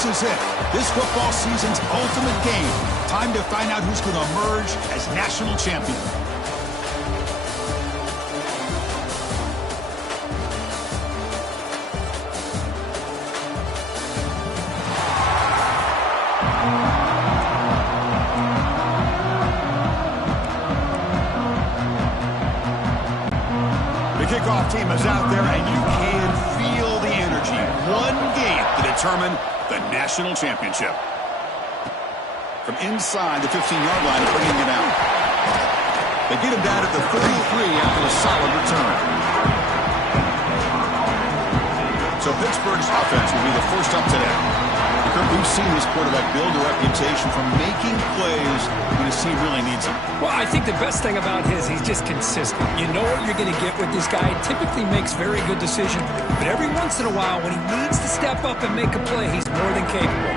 This is it. This football season's ultimate game. Time to find out who's going to emerge as national champion. The kickoff team is out there, and you can feel the energy. One game to determine the national championship. From inside the 15-yard line, bringing it out. They get him down at the 33 after a solid return. So Pittsburgh's offense will be the first up today. We've seen this quarterback build a reputation for making plays when his team really needs him. Well, I think the best thing about he's just consistent. You know what you're going to get with this guy. He typically makes very good decisions, but every once in a while, when he needs to step up and make a play, he's more than capable.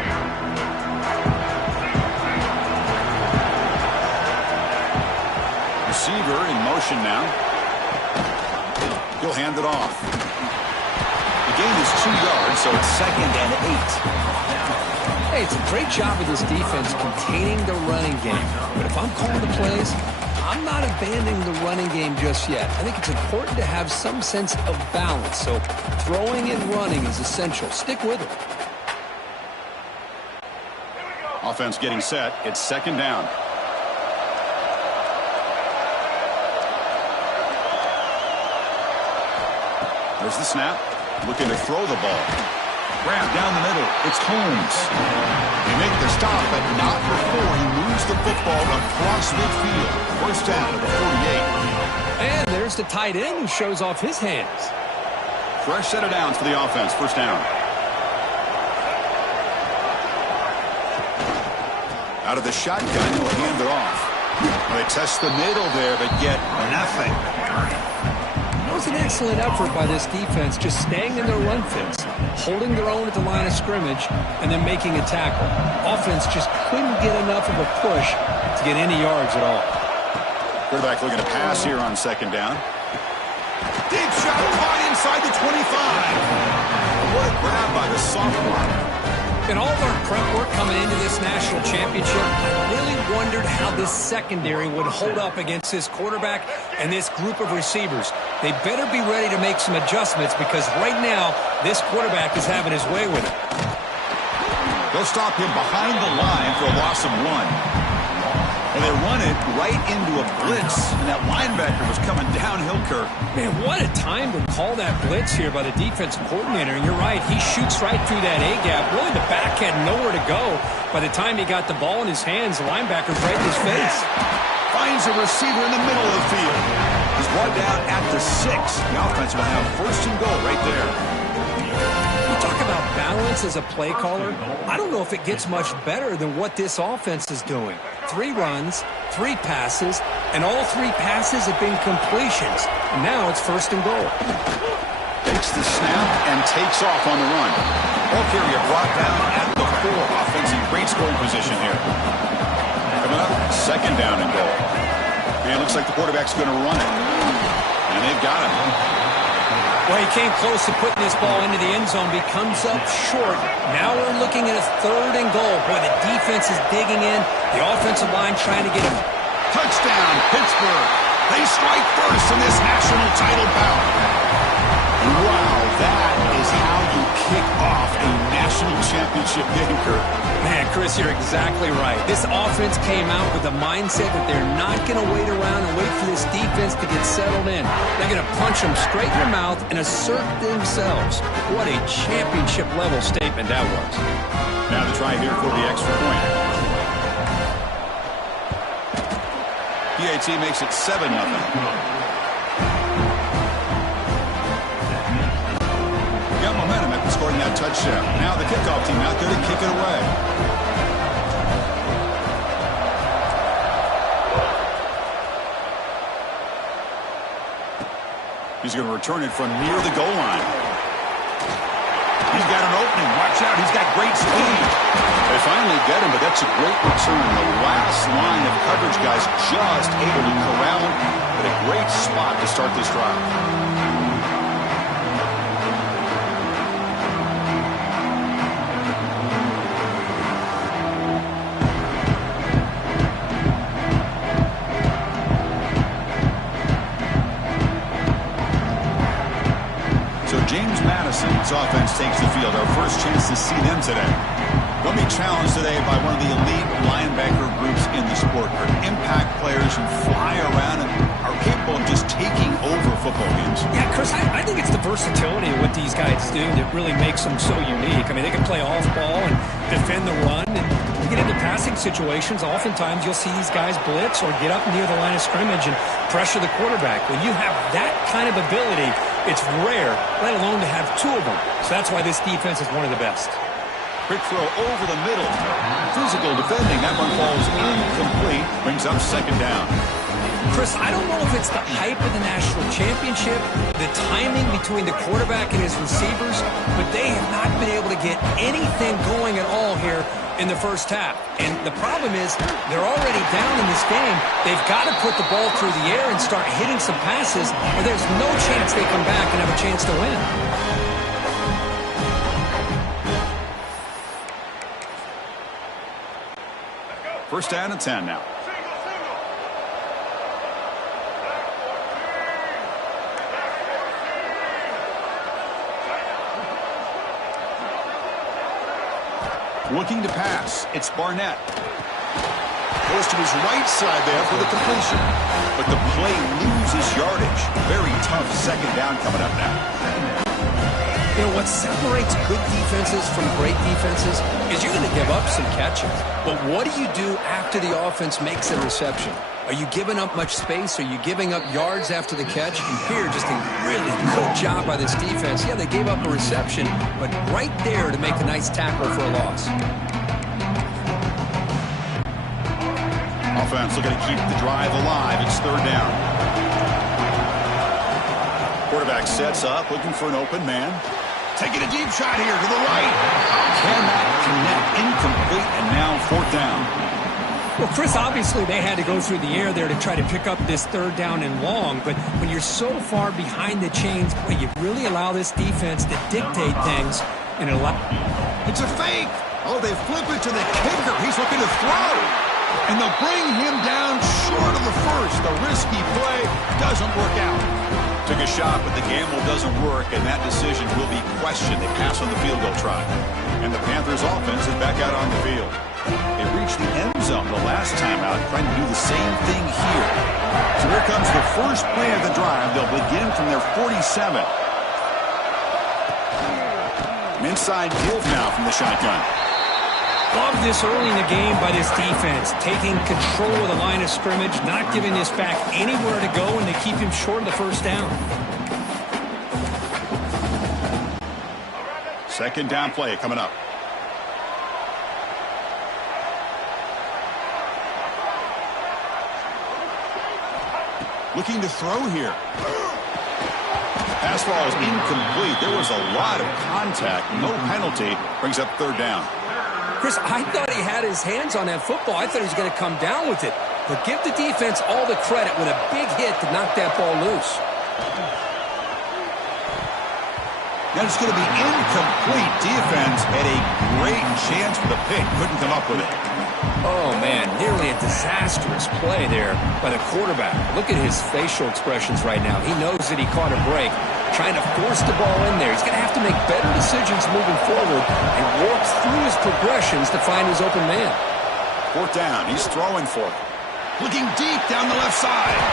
Receiver in motion now. He'll hand it off. The gain is 2 yards, so it's 2nd and 8. Hey, it's a great job of this defense containing the running game. But if I'm calling the plays, I'm not abandoning the running game just yet. I think it's important to have some sense of balance. So throwing and running is essential. Stick with it. Offense getting set. It's 2nd down. There's the snap. Looking to throw the ball. Grab down the middle. It's Holmes. They make the stop, but not before he moves the football across midfield. First down at the 48. And there's the tight end who shows off his hands. Fresh set of downs for the offense. First down. Out of the shotgun, he'll hand it off. They test the middle there, but get nothing. That was an excellent effort by this defense, just staying in their run fits, holding their own at the line of scrimmage, and then making a tackle. Offense just couldn't get enough of a push to get any yards at all. Quarterback looking to pass here on 2nd down. Deep shot caught inside the 25. What a grab by the sophomore. In all of our prep work coming into this national championship, I really wondered how this secondary would hold up against this quarterback and this group of receivers. They better be ready to make some adjustments because right now, this quarterback is having his way with it. They'll stop him behind the line for a loss of 1. And they run it right into a blitz, and that linebacker was coming downhill, Kirk. Man, what a time to call that blitz here by the defensive coordinator. And you're right, he shoots right through that A-gap. Really, the back had nowhere to go. By the time he got the ball in his hands, the linebacker's right in his face. Finds a receiver in the middle of the field. He's brought down at the 6. The offense will have 1st and goal right there. You talk about balance as a play caller. I don't know if it gets much better than what this offense is doing. 3 runs, 3 passes, and all 3 passes have been completions. Now it's 1st and goal. Takes the snap and takes off on the run. Ball carrier brought down at the 4. Offense in great scoring position here. Coming up, 2nd down and goal. And it looks like the quarterback's going to run it. And they've got him. Well, he came close to putting this ball into the end zone, but he comes up short. Now we're looking at a 3rd and goal. Boy, the defense is digging in. The offensive line trying to get him. Touchdown, Pittsburgh. They strike first in this national title bout. Wow, that is how you kick off a national championship game, Kirk. Man, Chris, you're exactly right. This offense came out with the mindset that they're not going to wait around and wait for this defense to get settled in. They're going to punch them straight in the mouth and assert themselves. What a championship-level statement that was. Now to try here for the extra point. PAT makes it 7-0. Got momentum after scoring that touchdown. Now the kickoff team out there to kick it away. He's going to return it from near the goal line. He's got an opening. Watch out. He's got great speed. They finally get him, but that's a great return. The last line of coverage guys just able to corral him. But a great spot to start this drive. Harrison's offense takes the field. Our first chance to see them today. They'll be challenged today by one of the elite linebacker groups in the sport. They're impact players who fly around and are capable of just taking over football games. Yeah, Chris, I think it's the versatility of what these guys do that really makes them so unique. I mean, they can play off ball and defend the run, and you get into passing situations, oftentimes you'll see these guys blitz or get up near the line of scrimmage and pressure the quarterback. When you have that kind of ability, it's rare, let alone to have two of them. So that's why this defense is one of the best. Quick throw over the middle. Physical defending. That one falls incomplete. Brings up second down. Chris, I don't know if it's the hype of the national championship, the timing between the quarterback and his receivers, but they have not been able to get anything going at all here in the first half. And the problem is they're already down in this game. They've got to put the ball through the air and start hitting some passes, or there's no chance they come back and have a chance to win. First down and 10 now. Looking to pass. It's Barnett. Goes to his right side there for the completion. But the play loses yardage. Very tough second down coming up now. You know, what separates good defenses from great defenses is you're going to give up some catches. But what do you do after the offense makes a reception? Are you giving up much space? Are you giving up yards after the catch? And here, just a really good job by this defense. Yeah, they gave up a reception, but right there to make a nice tackle for a loss. Offense looking to keep the drive alive. It's third down. Quarterback sets up, looking for an open man. Taking a deep shot here to the right. Cannot connect, incomplete, and now fourth down. Well, Chris, obviously they had to go through the air there to try to pick up this third down and long, but when you're so far behind the chains, you really allow this defense to dictate things and allow... It's a fake. Oh, they flip it to the kicker. He's looking to throw. And they'll bring him down short of the first. The risky play doesn't work out. Took a shot, but the gamble doesn't work, and that decision will be questioned. They pass on the field goal try. And the Panthers offense is back out on the field. They reached the end zone the last time out, trying to do the same thing here. So here comes the first play of the drive. They'll begin from their 47. An inside give now from the shotgun. Love this early in the game by this defense, taking control of the line of scrimmage, not giving this back anywhere to go, and they keep him short of the first down. Second down play coming up. Looking to throw here. Pass ball is incomplete. There was a lot of contact. No penalty. Brings up third down. Chris, I thought he had his hands on that football. I thought he was going to come down with it. But give the defense all the credit with a big hit to knock that ball loose. Now it's going to be incomplete. Defense had a great chance for the pick. Couldn't come up with it. Oh, man, nearly a disastrous play there by the quarterback. Look at his facial expressions right now. He knows that he caught a break, trying to force the ball in there. He's going to have to make better decisions moving forward and work through his progressions to find his open man. Fourth down. He's throwing for it. Looking deep down the left side.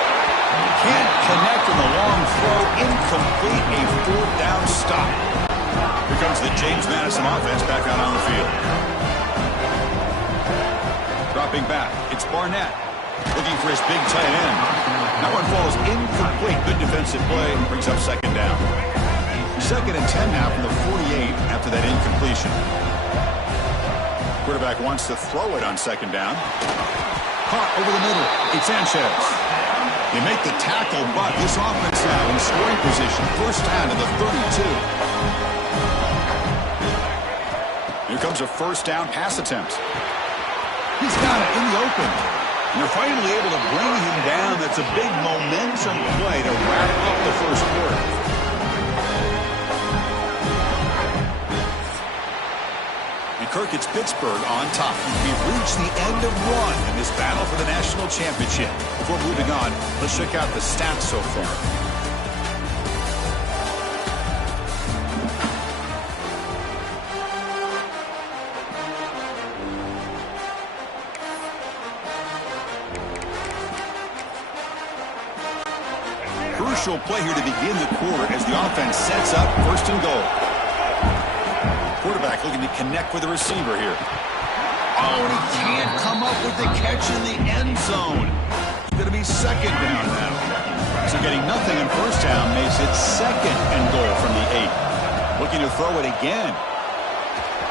Can't connect on the long throw. Incomplete. A fourth down stop. Here comes the James Madison offense back out on the field. Dropping back. It's Barnett. Looking for his big tight end. That one falls incomplete. Good defensive play. Brings up second down. Second and 10 now from the 48 after that incompletion. Quarterback wants to throw it on second down. Caught over the middle. It's Sanchez. They make the tackle, but this offense now in scoring position. First down to the 32. Here comes a first down pass attempt. He's got it in the open. And they're finally able to bring him down. That's a big momentum play to wrap up the first quarter. And Kirk, it's Pittsburgh on top. We've reached the end of one in this battle for the national championship. Before moving on, let's check out the stats so far. crucial play here to begin the quarter as the offense sets up first and goal. Quarterback looking to connect with the receiver here. Oh, and he can't come up with the catch in the end zone. It's going to be second down now. So getting nothing on first down makes it second and goal from the 8. Looking to throw it again.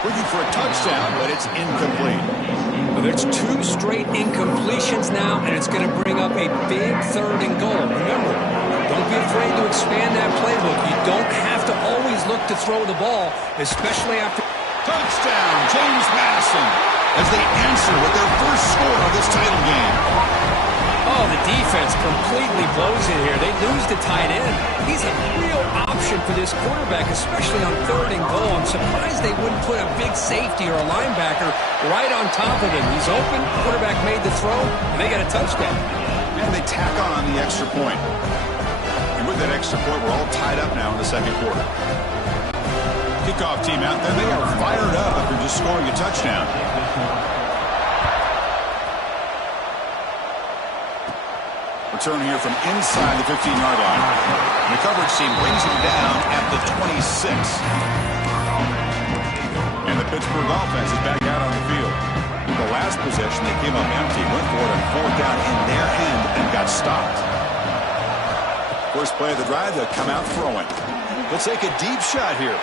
Looking for a touchdown, but it's incomplete. Well, there's 2 straight incompletions now, and it's going to bring up a big third and goal. Remember, don't be afraid to expand that playbook. You don't have to always look to throw the ball, especially after... Touchdown, James Madison, as they answer with their first score of this title game. Oh, the defense completely blows it here. They lose the tight end. He's a real option for this quarterback, especially on third and goal. I'm surprised they wouldn't put a big safety or a linebacker right on top of him. He's open, quarterback made the throw, and they got a touchdown. And they tack on the extra point. And with that extra point, we're all tied up now in the second quarter. Kickoff team out there. They are fired up after just scoring a touchdown. Return here from inside the 15-yard line. And the coverage team brings him down at the 26. And the Pittsburgh offense is back out on the field. The last possession, they came up empty, went for it on fourth down in their end and got stopped. First play of the drive, they'll come out throwing. They'll take a deep shot here.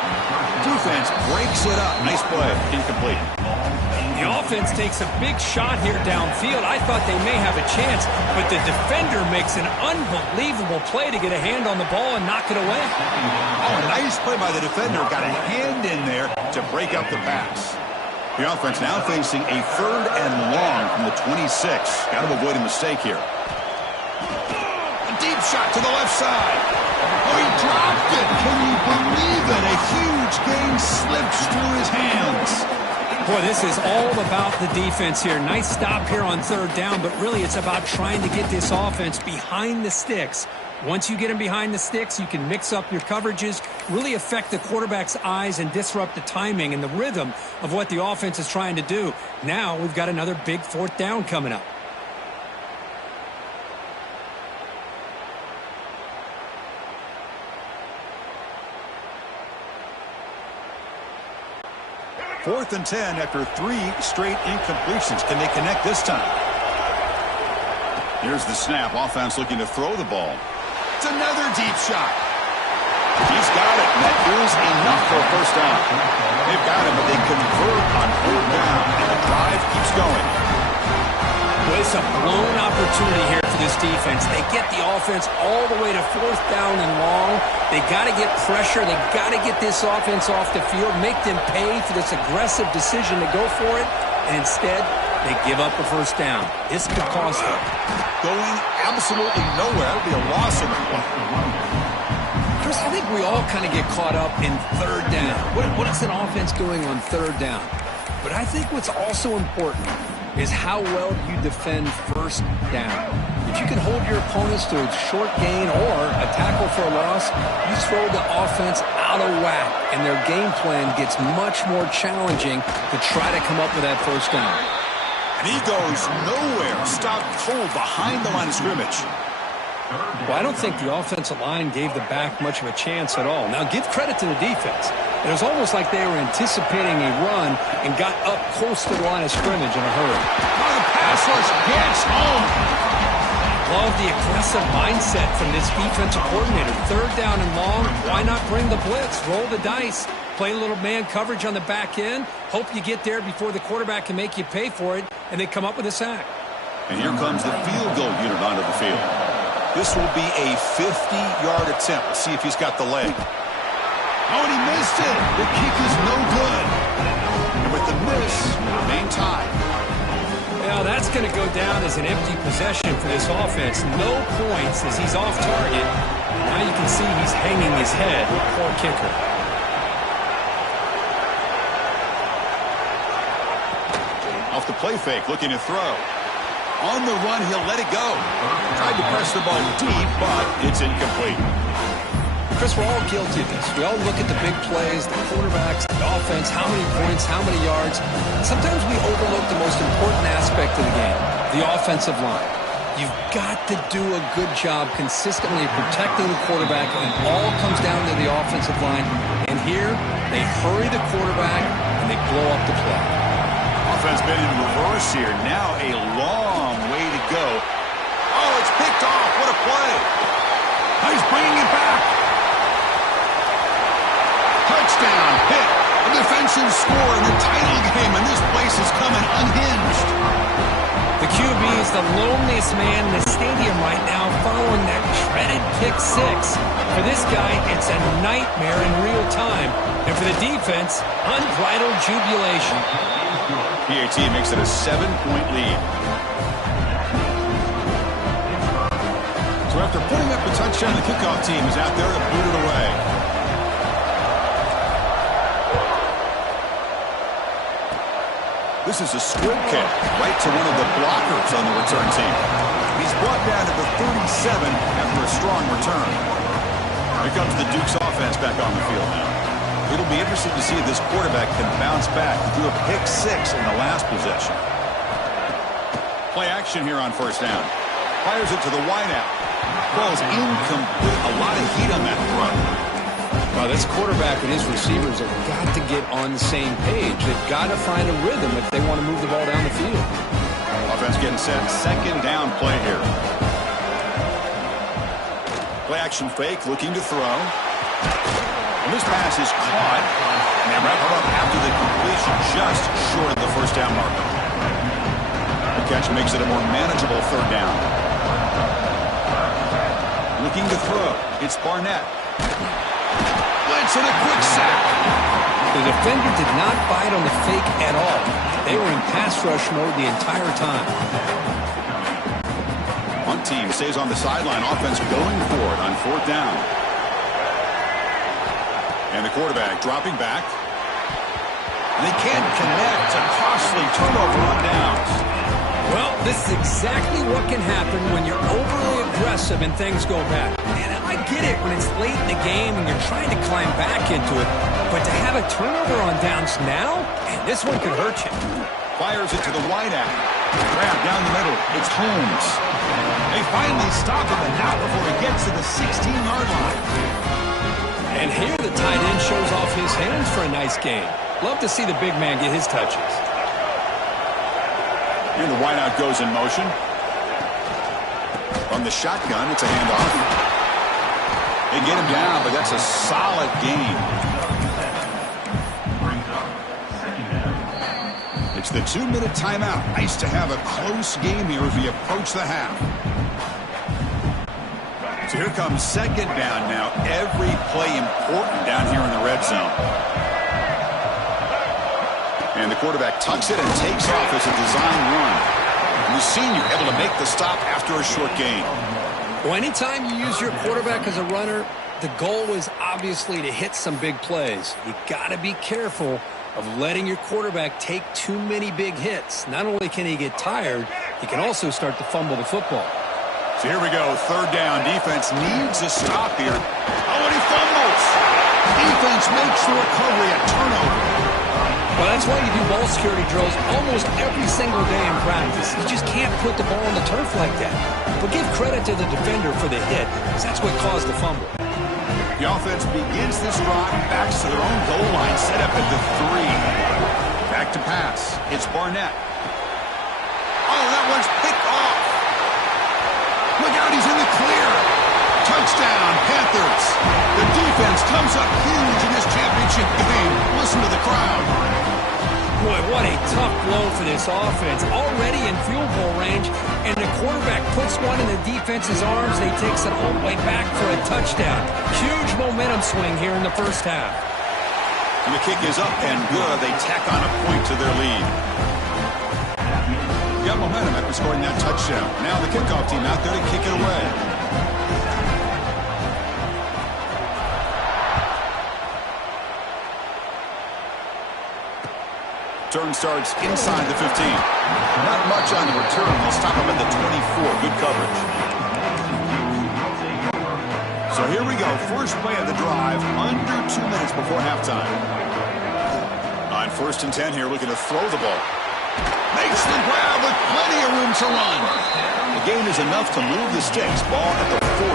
Defense breaks it up. Nice play. Incomplete. The offense takes a big shot here downfield. I thought they may have a chance, but the defender makes an unbelievable play to get a hand on the ball and knock it away. Oh, nice play by the defender. Got a hand in there to break up the pass. The offense now facing a third and long from the 26. Got to avoid a mistake here. A deep shot to the left side. Oh, he dropped it. Can you believe it? A huge gain slips through his hands. Boy, this is all about the defense here. Nice stop here on third down, but really it's about trying to get this offense behind the sticks. Once you get them behind the sticks, you can mix up your coverages, really affect the quarterback's eyes and disrupt the timing and the rhythm of what the offense is trying to do. Now we've got another big fourth down coming up. Fourth and 10 after 3 straight incompletions. Can they connect this time? Here's the snap. Offense looking to throw the ball. It's another deep shot. He's got it, and that is enough for a first down. They've got it, but they convert on fourth down, and the drive keeps going. Well, it's a blown opportunity here for this defense. They get the offense all the way to fourth down and long. They got to get pressure. They got to get this offense off the field, make them pay for this aggressive decision to go for it, and instead they give up the first down. This could cost them. Going absolutely nowhere. That would be a loss of the play. Chris, I think we all kind of get caught up in third down. What is an offense doing on third down? But I think what's also important is how well you defend first down. If you can hold your opponents to a short gain or a tackle for a loss, you throw the offense out of whack, and their game plan gets much more challenging to try to come up with that first down. And he goes nowhere. Stopped cold behind the line of scrimmage. Well, I don't think the offensive line gave the back much of a chance at all. Now, give credit to the defense. It was almost like they were anticipating a run and got up close to the line of scrimmage in a hurry. Oh, the pass rush gets home. Love the aggressive mindset from this defensive coordinator. Third down and long, why not bring the blitz? Roll the dice. Play a little man coverage on the back end. Hope you get there before the quarterback can make you pay for it, and they come up with a sack. And here comes the field goal unit onto the field. This will be a 50-yard attempt. Let's see if he's got the leg. Oh, and he missed it. The kick is no good. And with the miss, remain tied. Now that's going to go down as an empty possession for this offense. No points as he's off target. Now you can see he's hanging his head. Poor kicker. Off the play fake, looking to throw. On the run, he'll let it go. Tried to press the ball deep, but it's incomplete. Chris, we're all guilty of this. We all look at the big plays, the quarterbacks, the offense, how many points, how many yards. Sometimes we overlook the most important aspect of the game, the offensive line. You've got to do a good job consistently protecting the quarterback, and it all comes down to the offensive line. And here, they hurry the quarterback, and they blow up the play. Offense been in reverse here. Now a long way to go. Oh, it's picked off. What a play. Oh, he's bringing it back. Touchdown, Pitt. A defensive score in the title game, and this place is coming unhinged. The QB is the loneliest man in the stadium right now following that dreaded pick six. For this guy, it's a nightmare in real time. And for the defense, unbridled jubilation. PAT makes it a 7-point lead. So after putting up a touchdown, the kickoff team is out there to boot it away. This is a squib kick right to one of the blockers on the return team. He's brought down to the 37 after a strong return. Here comes the Duke's offense back on the field now. It'll be interesting to see if this quarterback can bounce back. He threw a pick six in the last possession. Play action here on first down. Fires it to the wideout. Ball's incomplete. A lot of heat on that throw. Well, this quarterback and his receivers have got to get on the same page. They've got to find a rhythm if they want to move the ball down the field. Offense getting set. Second down play here. Play action fake, looking to throw. And this pass is caught. And they wrap it up after the completion, just short of the first down marker. The catch makes it a more manageable third down. Looking to throw. It's Barnett. Blitz and a quick sack. The defender did not bite on the fake at all. They were in pass rush mode the entire time. Punt team stays on the sideline. Offense going for it on fourth down. And the quarterback dropping back. They can't connect. A costly turnover on downs. Well, this is exactly what can happen when you're overly aggressive and things go bad. And I get it when it's late in the game and you're trying to climb back into it. But to have a turnover on downs now, man, this one could hurt you. Fires it to the wideout. Grab down the middle. It's Holmes. They finally stop him, and not before he gets to the 16-yard line. And here the tight end shows off his hands for a nice game. Love to see the big man get his touches. Here the wideout goes in motion. On the shotgun, it's a handoff. They get him down, but that's a solid game. It's the 2-minute timeout. Nice to have a close game here as we approach the half. So here comes second down now. Every play important down here in the red zone. And the quarterback tucks it and takes off as a design run. And the senior able to make the stop after a short gain. Well, anytime you use your quarterback as a runner, the goal is obviously to hit some big plays. You got to be careful of letting your quarterback take too many big hits. Not only can he get tired, he can also start to fumble the football. So here we go, third down. Defense needs a stop here. Oh, and he fumbles. Defense makes the recovery a turnover. Well, that's why you do ball security drills almost every single day in practice. You just can't put the ball on the turf like that. But give credit to the defender for the hit, because that's what caused the fumble. The offense begins this drive, backs to their own goal line, set up at the 3. Back to pass. It's Barnett. Oh, that one's picked off. Look out, he's in the clear. Touchdown, Panthers. The defense comes up huge in this championship game. Listen to the crowd. Boy, what a tough blow for this offense. Already in field goal range, and the quarterback puts one in the defense's arms, and he takes it all the way back for a touchdown. Huge momentum swing here in the first half. And the kick is up and good. They tack on a point to their lead. Got momentum after scoring that touchdown. Now the kickoff team out there to kick it away. Turn starts inside the 15. Not much on the return. They'll stop him at the 24. Good coverage. So here we go. First play of the drive. Under 2 minutes before halftime. On 1st and 10 here, looking to throw the ball. Makes the grab with plenty of room to run. The gain is enough to move the sticks. Ball at the 40.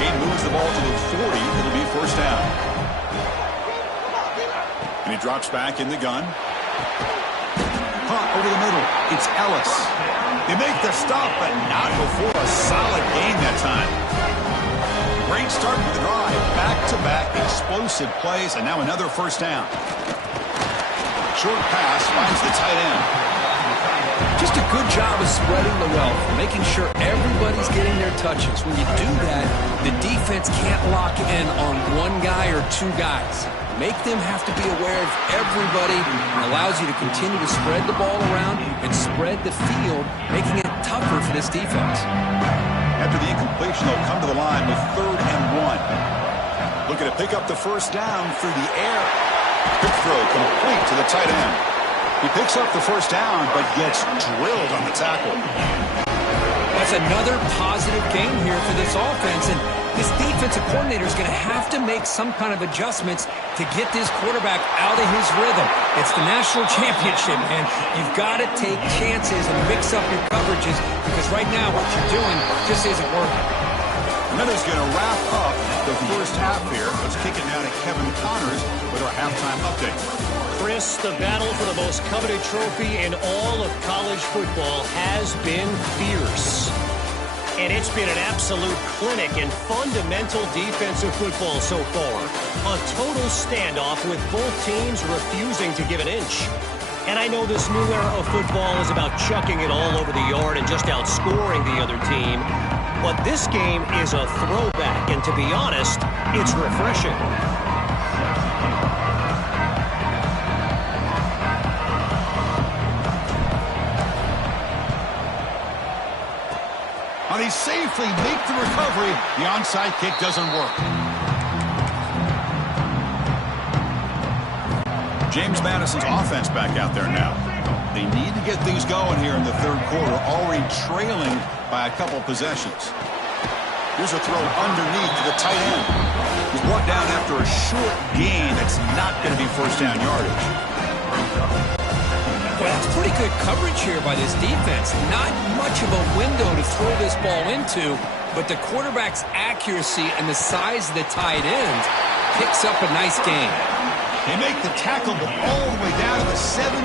Gain moves the ball to the 40. It'll be first down. And he drops back in the gun. Caught over the middle. It's Ellis. They make the stop, but not before a solid gain that time. Great start to the drive. Back-to-back explosive plays, and now another first down. Short pass finds the tight end. Just a good job of spreading the wealth, making sure everybody's getting their touches. When you do that, the defense can't lock in on one guy or two guys. Make them have to be aware of everybody. It allows you to continue to spread the ball around and spread the field, making it tougher for this defense. After the incompletion, they'll come to the line with 3rd and 1. Looking to pick up the first down through the air. Quick throw complete to the tight end. He picks up the first down, but gets drilled on the tackle. That's another positive gain here for this offense, and this defensive coordinator is going to have to make some kind of adjustments to get this quarterback out of his rhythm. It's the national championship, man. You've got to take chances and mix up your coverages because right now what you're doing just isn't working. And that is going to wrap up the first half here. Let's kick it down to Kevin Connors with our halftime update. Chris, the battle for the most coveted trophy in all of college football has been fierce. And it's been an absolute clinic in fundamental defensive football so far. A total standoff with both teams refusing to give an inch. And I know this new era of football is about chucking it all over the yard and just outscoring the other team. But this game is a throwback, and to be honest, it's refreshing. They safely make the recovery. The onside kick doesn't work. James Madison's offense back out there now. They need to get things going here in the third quarter, already trailing by a couple possessions. Here's a throw underneath to the tight end. He's brought down after a short gain. That's not going to be first down yardage. Well, that's pretty good coverage here by this defense. Not much of a window to throw this ball into, but the quarterback's accuracy and the size of the tight end picks up a nice gain. They make the tackle, but all the way down to the 17.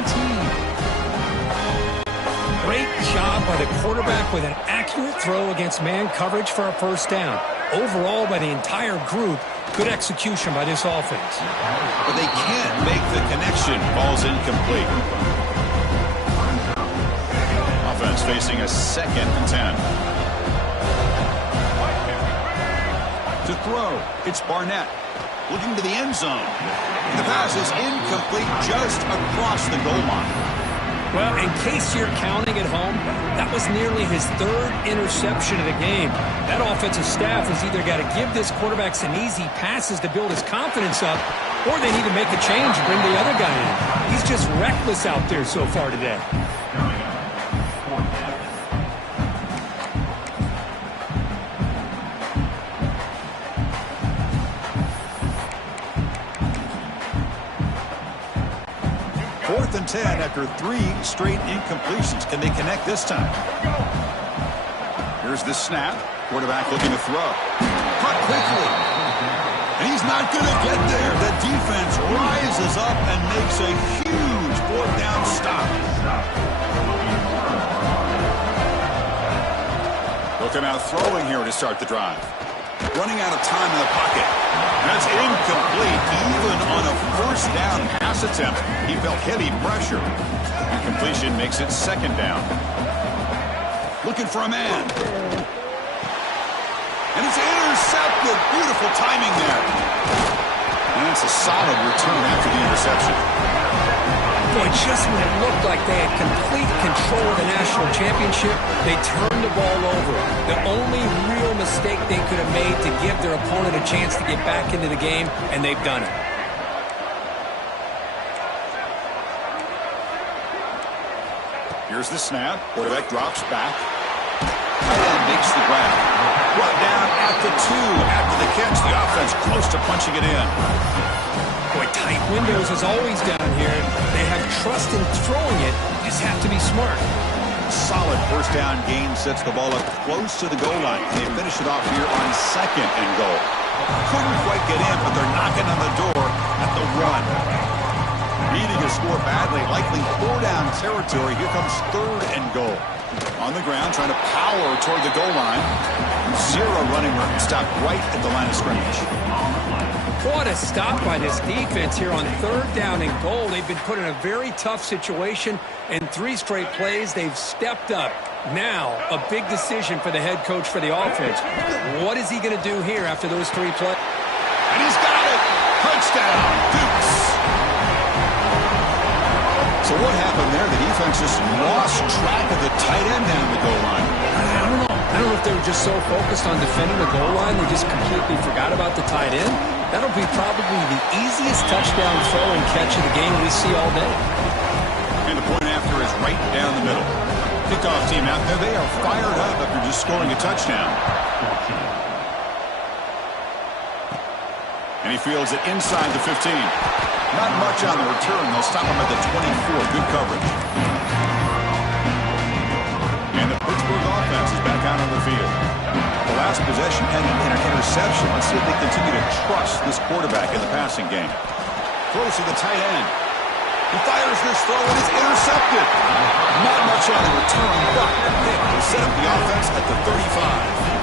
Great job by the quarterback with an accurate throw against man coverage for a first down. Overall, by the entire group, good execution by this offense. But they can't make the connection. Ball's incomplete. Offense facing a 2nd and 10. To throw, it's Barnett. Looking to the end zone. The pass is incomplete just across the goal line. Well, in case you're counting at home, that was nearly his 3rd interception of the game. That offensive staff has either got to give this quarterback some easy passes to build his confidence up, or they need to make a change and bring the other guy in. He's just reckless out there so far today. Fourth and 10 after 3 straight incompletions. Can they connect this time? Here's the snap. Quarterback looking to throw. Cut quickly. And he's not going to get there. The defense rises up and makes a huge 4th down stop. They'll come out throwing here to start the drive. Running out of time in the pocket. That's incomplete. Even on a first down pass attempt, he felt heavy pressure. Incompletion makes it 2nd down. Looking for a man. And it's intercepted. Beautiful timing there. And it's a solid return after the interception. Boy, just when it looked like they had complete control of the national championship, they turned the ball over. The only real mistake they could have made to give their opponent a chance to get back into the game, and they've done it. Here's the snap. Quarterback drops back. And makes the grab. Brought down at the 2 after the catch. The offense close to punching it in. Boy, tight windows as always down here. They have trust in throwing it. You just have to be smart. Solid first down gain sets the ball up close to the goal line. They finish it off here on 2nd and goal. Couldn't quite get in, but they're knocking on the door at the 1. Needing to score badly, likely 4-down territory. Here comes 3rd and goal. On the ground, trying to power toward the goal line. 0 running room. Stopped right at the line of scrimmage. What a stop by this defense here on 3rd down and goal. They've been put in a very tough situation. In 3 straight plays, they've stepped up. Now, a big decision for the head coach for the offense. What is he going to do here after those 3 plays? And he's got it! Touchdown, Dukes! So what happened there? The defense just lost track of the tight end down the goal line. I don't know if they were just so focused on defending the goal line, they just completely forgot about the tight end. That'll be probably the easiest touchdown throw and catch of the game we see all day. And the point after is right down the middle. Kickoff team out there, they are fired up after just scoring a touchdown. And he fields it inside the 15. Not much on the return. They'll stop him at the 24. Good coverage. And the Pittsburgh offense is back out on the field. The last possession ended in an interception. Let's see if they continue to trust this quarterback in the passing game. Throws to the tight end. He fires this throw and it's intercepted. Not much on the return, but Pitt will set up the offense at the 35.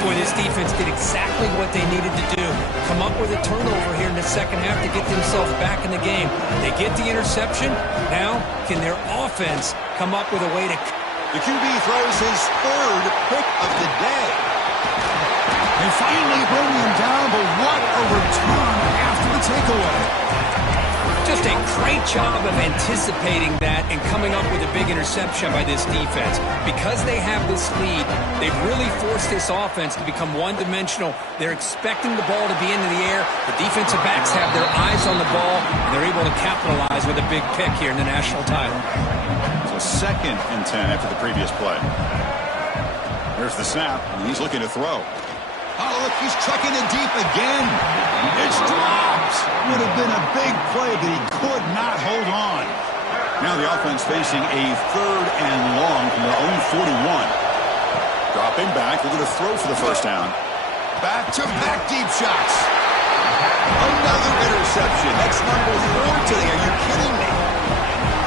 Boy, this defense did exactly what they needed to do. Come up with a turnover here in the second half to get themselves back in the game. They get the interception. Now, can their offense come up with a way to... The QB throws his 3rd pick of the day. They finally bring him down, but what a return after the takeaway. Just a great job of anticipating that and coming up with a big interception by this defense. Because they have this lead, they've really forced this offense to become one-dimensional. They're expecting the ball to be into the air. The defensive backs have their eyes on the ball, and they're able to capitalize with a big pick here in the national title. So 2nd and 10 after the previous play. There's the snap, and he's looking to throw. Oh, look, he's chucking it deep again. It's dropped. Would have been a big play, but he could not hold on. Now the offense facing a 3rd and long from their own 41. Dropping back, looking to throw for the first down. Back-to-back deep shots. Another interception. That's number 4 today. Are you kidding me?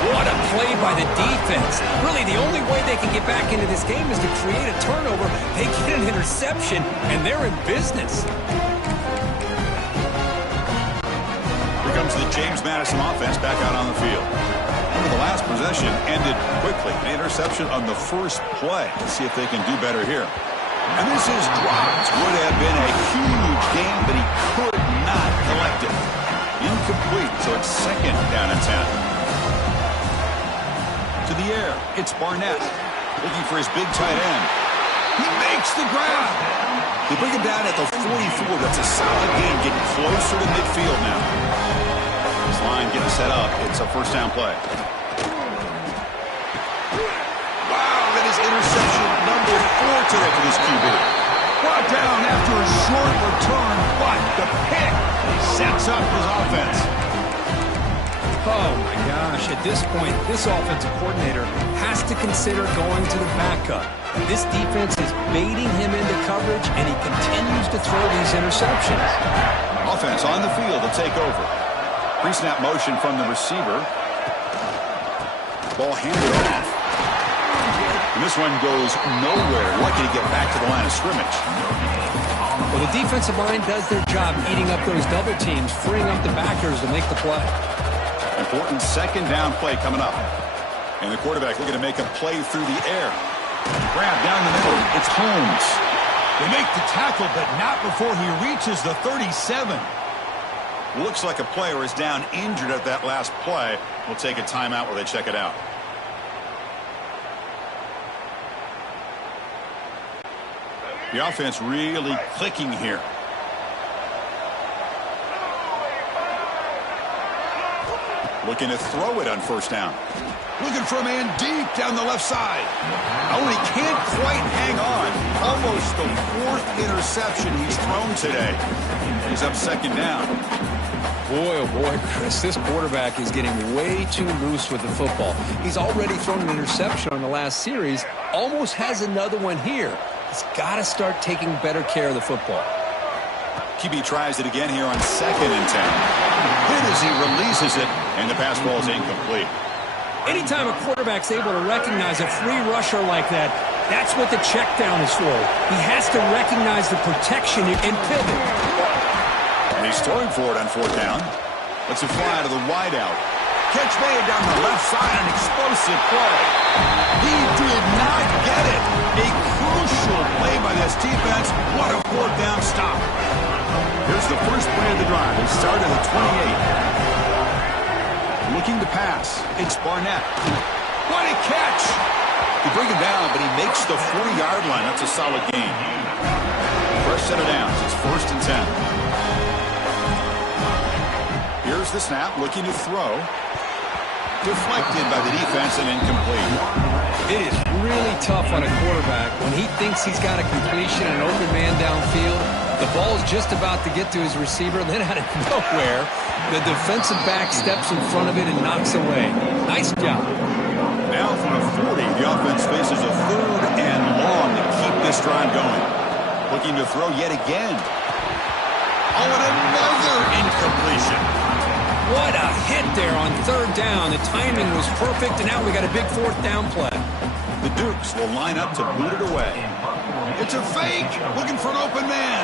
What a play by the defense. Really, the only way they can get back into this game is to create a turnover. They get an interception, and they're in business. Here comes the James Madison offense back out on the field. Remember, the last possession ended quickly. An interception on the first play. Let's see if they can do better here. And this is dropped. Would have been a huge game, but he could not collect it. Incomplete, so it's 2nd down and 10. To the air, it's Barnett looking for his big tight end. He makes the grab. They bring him down at the 44. That's a solid gain, getting closer to midfield now. This line getting set up. It's a first down play. Wow, that is interception number 4 today for this QB. Brought down after a short return, but the pick sets up his offense. Oh, my gosh. At this point, this offensive coordinator has to consider going to the backup. This defense is baiting him into coverage, and he continues to throw these interceptions. Offense on the field to take over. Pre-snap motion from the receiver. Ball handed off. And this one goes nowhere. Lucky to get back to the line of scrimmage. Well, the defensive line does their job eating up those double teams, freeing up the backers to make the play. Important 2nd down play coming up. And the quarterback looking to make a play through the air. Grab down the middle. It's Holmes. They make the tackle, but not before he reaches the 37. Looks like a player is down injured at that last play. We'll take a timeout while they check it out. The offense really clicking here. Looking to throw it on first down. Looking for a man deep down the left side. Oh, he can't quite hang on. Almost the 4th interception he's thrown today. He's up 2nd down. Boy, oh boy, Chris, this quarterback is getting way too loose with the football. He's already thrown an interception on the last series, almost has another one here. He's got to start taking better care of the football. QB tries it again here on 2nd and 10. Hit as he releases it, and the pass ball is incomplete. Anytime a quarterback's able to recognize a free rusher like that, that's what the check down is for. He has to recognize the protection and pivot. And he's throwing for it on 4th down. Let's it fly to the wideout. Catch made down the left side, an explosive play. He did not get it. A crucial play by this defense. What a 4th down stop. Here's the first play of the drive. It started at 28. Looking to pass. It's Barnett. What a catch! They bring him down, but he makes the 40-yard line. That's a solid gain. Fresh set of downs. It's 1st and 10. Here's the snap. Looking to throw. Deflected by the defense and incomplete. It is really tough on a quarterback when he thinks he's got a completion and an open man downfield. The ball's just about to get to his receiver, then out of nowhere, the defensive back steps in front of it and knocks away. Nice job. Now from the 40, the offense faces a 3rd and long to keep this drive going. Looking to throw yet again. Oh, and another incompletion. What a hit there on 3rd down. The timing was perfect, and now we got a big 4th down play. The Dukes will line up to boot it away. It's a fake, looking for an open man.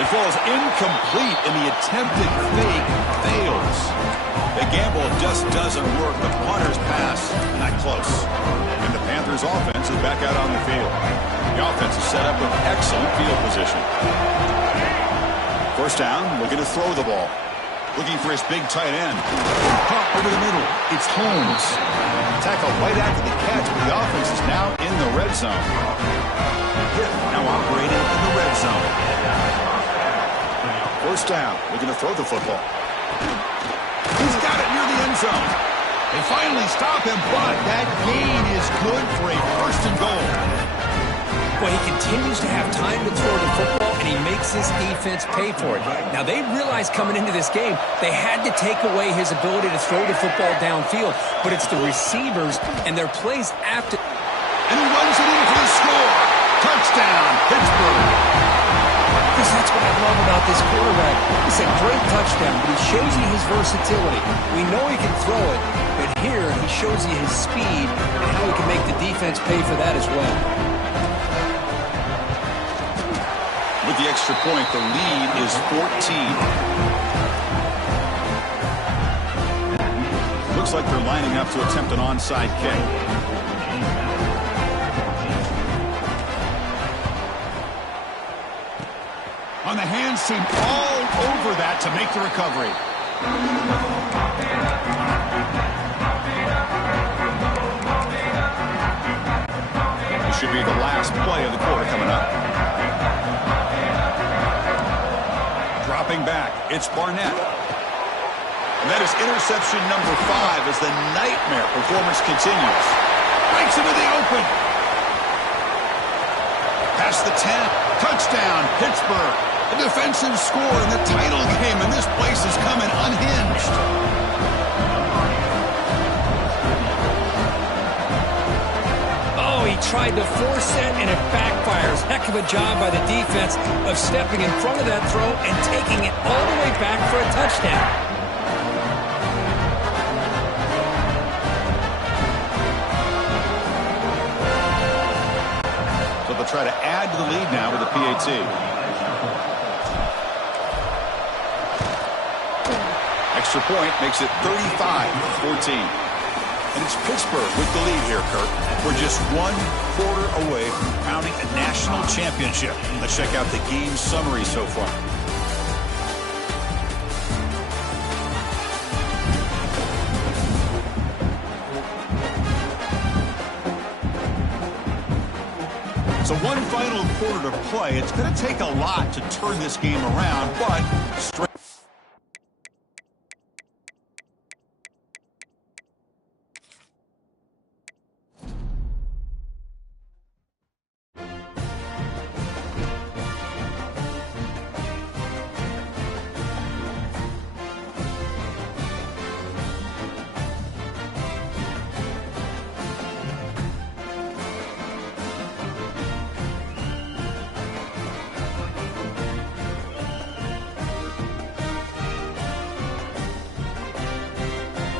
It falls incomplete, and the attempted fake fails. The gamble just doesn't work. The punter's pass, not close. And the Panthers' offense is back out on the field. The offense is set up with excellent field position. 1st down, looking to throw the ball. Looking for his big tight end. Pop over the middle. It's Holmes. Tackle right after the catch, but the offense is now in the red zone. Pitt now operating in the red zone. 1st down. Looking to throw the football. He's got it near the end zone. They finally stop him, but that gain is good for a 1st and goal. Well, he continues to have time to throw the football, and he makes his defense pay for it. Now, they realized coming into this game, they had to take away his ability to throw the football downfield, but it's the receivers and their plays after. And he runs it in for the score. Touchdown, Pittsburgh. Because that's what I love about this quarterback. It's a great touchdown, but he shows you his versatility. We know he can throw it, but here he shows you his speed and how he can make the defense pay for that as well. With the extra point, the lead is 14. Looks like they're lining up to attempt an onside kick. On the hands team, all over that to make the recovery. This should be the last play of the quarter coming up. Dropping back, it's Barnett. And that is interception number 5 as the nightmare performance continues. Breaks into the open. Past the 10. Touchdown, Pittsburgh. A defensive score in the title game, and this place is coming unhinged. Oh, he tried to force it, and it backfires. Heck of a job by the defense of stepping in front of that throw and taking it all the way back for a touchdown. So they'll try to add to the lead now with a PAT. Extra point makes it 35-14. And it's Pittsburgh with the lead here, Kirk. We're just 1 quarter away from crowning a national championship. Let's check out the game summary so far. So one final quarter to play. It's going to take a lot to turn this game around, but straight